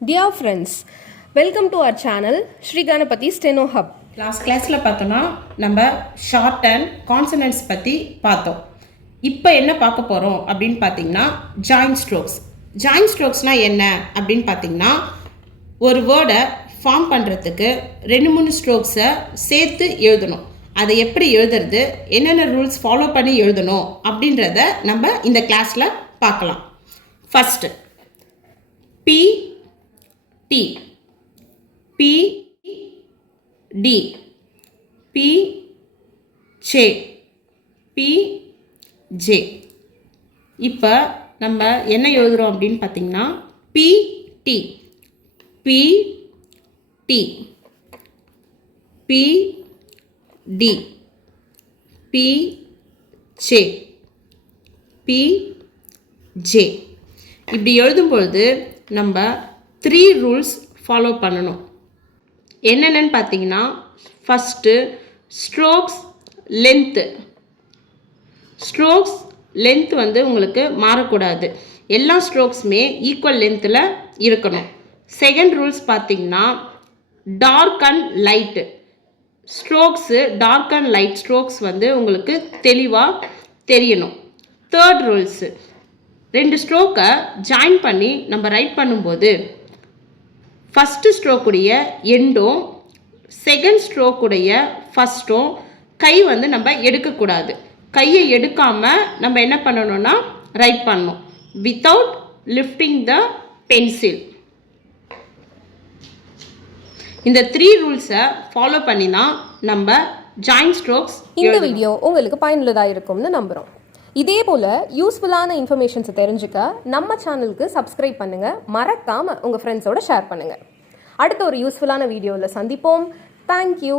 Dear friends, welcome to our channel Sri Ganapati Steno Hub. Last கிளாஸில் பார்த்தோன்னா நம்ம short and consonants பற்றி பார்த்தோம். இப்போ என்ன பார்க்க போகிறோம் அப்படின்னு பார்த்தீங்கன்னா ஜாயிண்ட் ஸ்ட்ரோக்ஸ். ஜாயிண்ட் ஸ்ட்ரோக்ஸ்னால் என்ன அப்படின்னு பார்த்தீங்கன்னா ஒரு வேர்டை ஃபார்ம் பண்ணுறதுக்கு 2-3 ஸ்ட்ரோக்ஸை சேர்த்து எழுதணும். அதை எப்படி எழுதுறது, என்னென்ன ரூல்ஸ் ஃபாலோ பண்ணி எழுதணும் அப்படின்றத நம்ம இந்த கிளாஸில் பார்க்கலாம். First P D, P D, P J, P J. இப்போ நம்ம என்ன எழுதுகிறோம் அப்படின்னு பார்த்தீங்கன்னா P D, P D, P D, P J, P J. இப்படி எழுதும்பொழுது நம்ம 3 ரூல்ஸ் ஃபாலோ பண்ணணும். என்னென்னு பார்த்தீங்கன்னா first strokes length. Strokes length வந்து உங்களுக்கு மாறக்கூடாது. எல்லா ஸ்ட்ரோக்ஸுமே ஈக்குவல் லென்த்தில் இருக்கணும். செகண்ட் ரூல்ஸ் பார்த்தீங்கன்னா dark and light strokes, dark and light strokes வந்து உங்களுக்கு தெளிவாக தெரியணும். தேர்ட் ரூல்ஸு 2 ஸ்ட்ரோக்கை ஜாயின் பண்ணி நம்ம ரைட் பண்ணும்போது ஃபஸ்ட்டு ஸ்ட்ரோக்குடைய எண்டும் செகண்ட் ஸ்ட்ரோக்குடைய ஃபஸ்ட்டும் கை வந்து நம்ம எடுக்கக்கூடாது. கையை எடுக்காமல் நம்ம என்ன பண்ணணும்னா ரைட் பண்ணணும் வித்தவுட் லிஃப்டிங் த பென்சில். இந்த 3 ரூல்ஸை ஃபாலோ பண்ணி தான் நம்ம ஜாயிண்ட் ஸ்ட்ரோக்ஸ். இந்த வீடியோ உங்களுக்கு பயனுள்ளதாக இருக்கும்னு நம்புகிறோம். இதே போல் யூஸ்ஃபுல்லான இன்ஃபர்மேஷன்ஸை தெரிஞ்சுக்க நம்ம சேனலுக்கு சப்ஸ்கிரைப் பண்ணுங்கள். மறக்காமல் உங்கள் ஃப்ரெண்ட்ஸோட ஷேர் பண்ணுங்கள். அடுத்த ஒரு யூஸ்ஃபுல்லான வீடியோவில் சந்திப்போம். தேங்க்யூ.